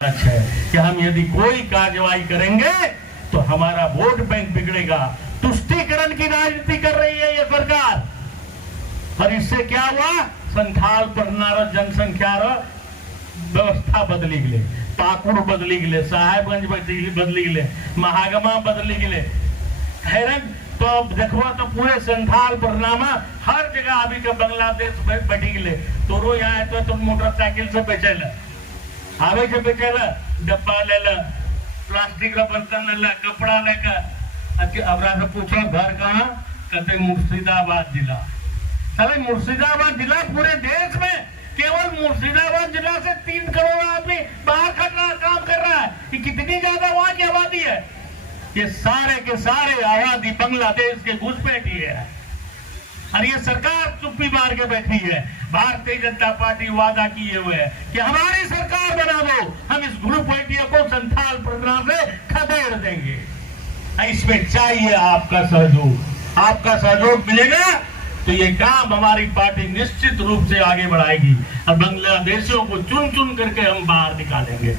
है कि हम यदि कोई कार्रवाई करेंगे तो हमारा वोट बैंक बिगड़ेगा। तुष्टीकरण की राजनीति कर रही है ये सरकार। और इससे क्या हुआ, संथाल परनार जनसंख्या व्यवस्था बदली गए, पाकुड़ बदली गए, साहेबगंज बदली गए, महागमा बदली गए। हैरान तो देखो तो पूरे संथाल परनामा हर जगह अभी के बांग्लादेश बैठी गए। तो रो यहाँ तो तुम मोटरसाइकिल से बेचेल आवे से बेचेल, डब्बा ले ला, प्लास्टिक का बर्तन ले ला, कपड़ा लेकर। अब से पूछो घर कहाँ, कहते मुर्शिदाबाद जिला। चले मुर्शिदाबाद जिला पूरे देश में केवल मुर्शिदाबाद जिला से 3 करोड़ आदमी बाहर काम कर रहा है। कि कितनी ज्यादा वहां की आबादी है। ये सारे के सारे आबादी बांग्लादेश के घुसपैठी है। और ये सरकार चुप्पी मार के बैठी है। भारतीय जनता पार्टी वादा किए हुए है कि हमारी सरकार बना दो, हम इस घुसपैठियों को संथाल प्रोग्राम से खदेड़ देंगे। इसमें चाहिए आपका सहयोग। आपका सहयोग मिलेगा तो ये काम हमारी पार्टी निश्चित रूप से आगे बढ़ाएगी और बांग्लादेशियों को चुन चुन करके हम बाहर निकालेंगे।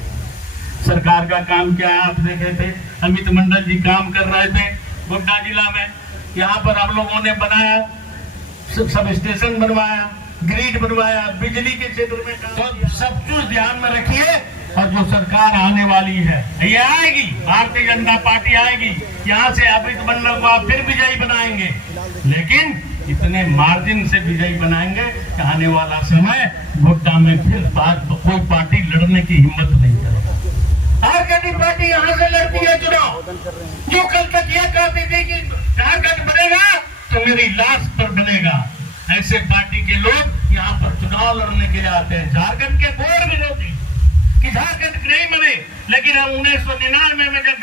सरकार का काम क्या है, आप देखे थे अमित मंडल जी काम कर रहे थे गोड्डा जिला में। यहाँ पर हम लोगों ने बनाया, सब स्टेशन बनवाया, ग्रिड बनवाया, बिजली के क्षेत्र में तो सब कुछ ध्यान में रखिए। और जो सरकार आने वाली है ये आएगी, भारतीय जनता पार्टी आएगी, यहाँ से अमित मंडल को आप फिर विजयी बनाएंगे, लेकिन इतने मार्जिन से विजयी बनाएंगे कि आने वाला समय गोड्डा में फिर कोई पार्टी लड़ने की हिम्मत नहीं करेगा। आरजेडी पार्टी यहाँ से लड़ती है चुनाव। जो कल तक यह कहती थी कि झारखंड बनेगा तो मेरी लाश पर बनेगा, ऐसे पार्टी के लोग यहाँ पर चुनाव लड़ने के लिए आते हैं। झारखंड के घोर विरोधी कि झारखंड नहीं बने, लेकिन हम 1999 में जब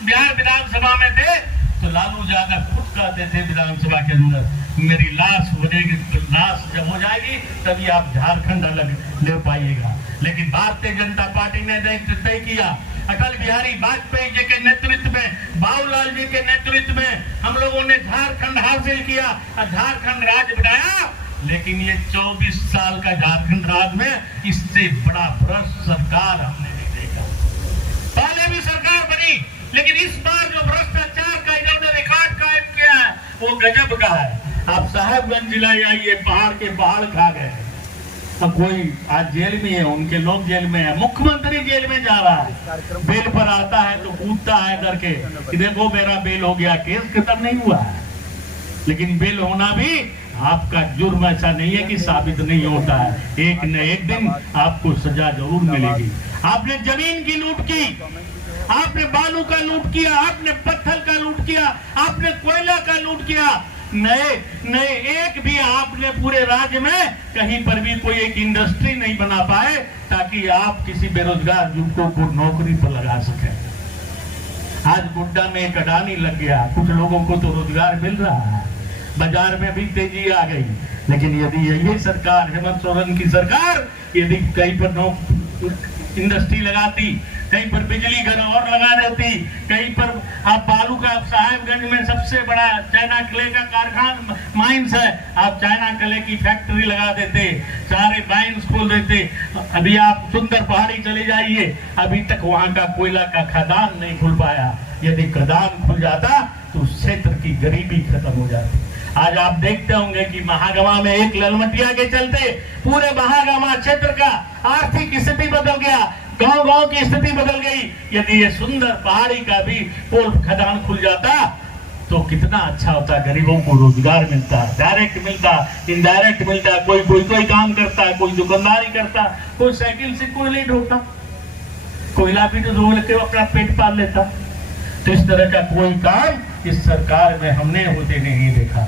बिहार विधानसभा में थे तो लालू यादव खुद कहते थे विधानसभा के अंदर, मेरी लाश बनेगी, लाश जब हो जाएगी तभी आप झारखंड अलग ले पाइएगा। लेकिन भारतीय जनता पार्टी ने तय किया, अटल बिहारी वाजपेयी जी के नेतृत्व में, बाबूलाल जी के नेतृत्व में हम लोगों ने झारखंड हासिल किया और झारखंड राज्य बनाया। लेकिन ये 24 साल का झारखंड राज में इससे बड़ा भ्रष्ट सरकार हमने नहीं देखा। पहले भी सरकार बनी, लेकिन इस बार जो भ्रष्टाचार का इन्होंने रिकॉर्ड कायम किया है वो गजब का है। आप साहेबगंज जिला आइए, पहाड़ के पहाड़ खा गए। अब कोई आज जेल में है, उनके लोग जेल में है, मुख्यमंत्री जेल में जा रहा है, बेल पर आता है तो कूदता है करके कि देखो मेरा बेल हो गया, केस खत्म नहीं हुआ है। लेकिन बेल होना भी आपका जुर्म ऐसा नहीं है कि साबित नहीं होता है, एक न एक दिन आपको सजा जरूर मिलेगी। आपने जमीन की लूट की, आपने बालू का लूट किया, आपने पत्थर का लूट किया, आपने कोयला का लूट किया। नए एक भी आपने पूरे राज्य में कहीं पर भी कोई एक इंडस्ट्री नहीं बना पाए ताकि आप किसी बेरोजगार युवकों को नौकरी पर लगा सके। आज गोड्डा में एक अडानी लग गया, कुछ लोगों को तो रोजगार मिल रहा है, बाजार में भी तेजी आ गई। लेकिन यदि यही सरकार, हेमंत सोरेन की सरकार, यदि कहीं पर इंडस्ट्री लगाती, कहीं पर बिजली घर और लगा देती, कहीं पर आप बालू का, साहेबगंज में सबसे बड़ा चाइना क्ले का कारखाना माइंस है, आप चाइना क्ले की फैक्ट्री लगा देते, सारे माइंस खोल देते। अभी आप सुंदर पहाड़ी चले जाइए, अभी तक वहां का कोयला का खदान नहीं खुल पाया। यदि खदान खुल जाता तो उस क्षेत्र की गरीबी खत्म हो जाती। आज आप देखते होंगे कि महागमा में एक ललमटिया के चलते पूरे महागमा क्षेत्र का आर्थिक स्थिति बदल गया, गांव-गांव की स्थिति बदल गई। यदि ये सुंदर पहाड़ी का भी पोल खदान खुल जाता तो कितना अच्छा होता, गरीबों को रोजगार मिलता, डायरेक्ट मिलता, इनडायरेक्ट मिलता, कोई काम करता, कोई दुकानदारी करता, कोई साइकिल से कोयला ढोता, कोयला भी तो धो लेके अपना पेट पाल लेता। तो इस तरह का कोई काम इस सरकार में हमने होते नहीं देखा।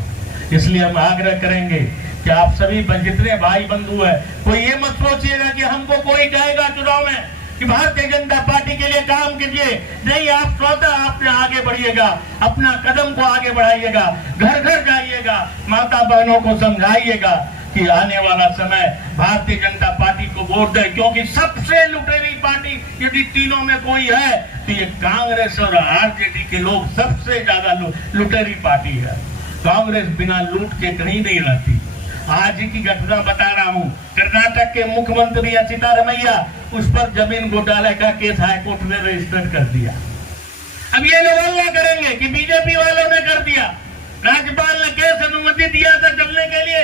इसलिए हम आग्रह करेंगे कि आप सभी जितने भाई बंधु है, कोई ये मत सोचिएगा कि हमको कोई कहेगा चुनाव में कि भारतीय जनता पार्टी के लिए काम कीजिए। नहीं, आप स्वतः आपने आगे बढ़िएगा, अपना कदम को आगे बढ़ाइएगा, घर घर जाइएगा, माता बहनों को समझाइएगा कि आने वाला समय भारतीय जनता पार्टी को वोट दे, क्योंकि सबसे लुटेरी पार्टी यदि तीनों में कोई है तो ये कांग्रेस और आरजेडी के लोग सबसे ज्यादा लुटेरी पार्टी है। कांग्रेस बिना लूट के कहीं नहीं रहती। आज की घटना बता रहा हूँ। कर्नाटक के मुख्यमंत्री सिद्धारमैया, उस पर जमीन घोटाले का केस हाईकोर्ट ने रजिस्टर कर दिया। अब ये लोग हल्ला करेंगे कि बीजेपी वालों ने कर दिया। राज्यपाल ने केस अनुमति दिया था चलने के लिए,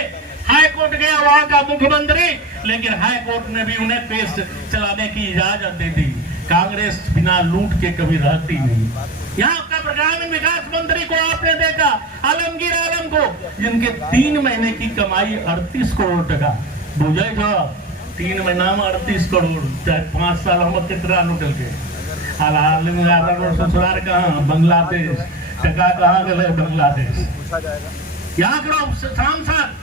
हाईकोर्ट गया वहां का मुख्यमंत्री, लेकिन हाईकोर्ट ने भी उन्हें केस चलाने की इजाजत दे दी। कांग्रेस बिना लूट के कभी रहती नहीं। यहाँ का ग्रामीण विकास मंत्री को आपने देखा, आलमगीर आलम को, जिनके 3 महीने की कमाई 38 करोड़ टका। बुझे जो 3 महीना में 38 करोड़, 5 साल हम कितना लुटल के। आलमगीर आलम ससुराल कहाँ? बांग्लादेश। टका कहाँ गए? बांग्लादेश। यहाँ के सांसद,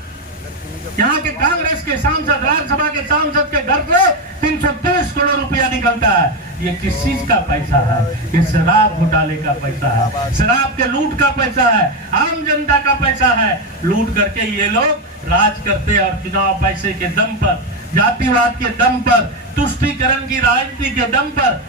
यहाँ के कांग्रेस के सांसद, राज्यसभा के सांसद के घर से 330 करोड़ रुपया निकलता है। ये किस चीज का पैसा है? ये शराब घोटाले का पैसा है, शराब के लूट का पैसा है, आम जनता का पैसा है। लूट करके ये लोग राज करते हैं और चुनाव पैसे के दम पर, जातिवाद के दम पर, तुष्टीकरण की राजनीति के दम पर